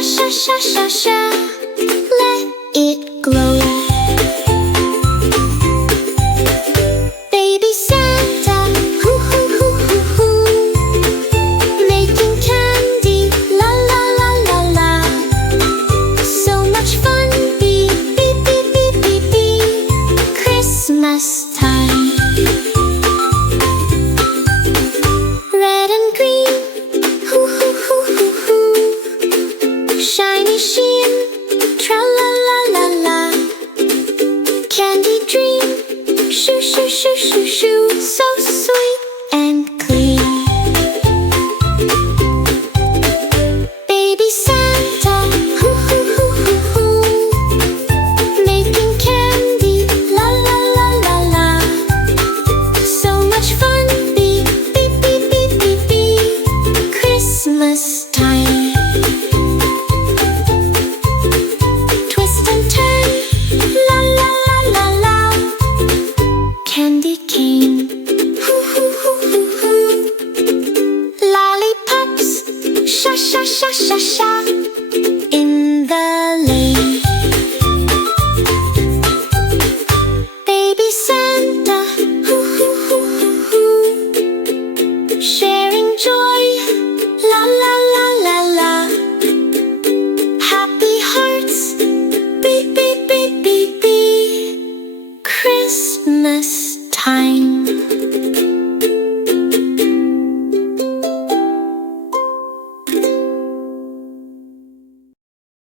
sha, let it glow. Baby Santa, hoo hoo hoo hoo hoo, making candy, la la la la la. So much fun, beep beep beep beep beep beep. Christmas time. Red and green, hoo hoo hoo hoo hoo. Shiny sheen, tra la la la la. Candy dream, shoo shoo shoo shoo shoo. So sweet and clean. Baby Santa, hoo hoo hoo hoo hoo, making candy, la la la la la. So much fun, beep beep beep beep beep beep. Christmas time. Twist and turn, la la la la la. Candy cane, hoo hoo hoo hoo hoo. Lollipops, sha sha sha sha sha. In the lane. Baby Santa, hoo hoo hoo hoo hoo. Sharing joy, la la la la la. Happy hearts, beep beep beep beep beep. Christmas time.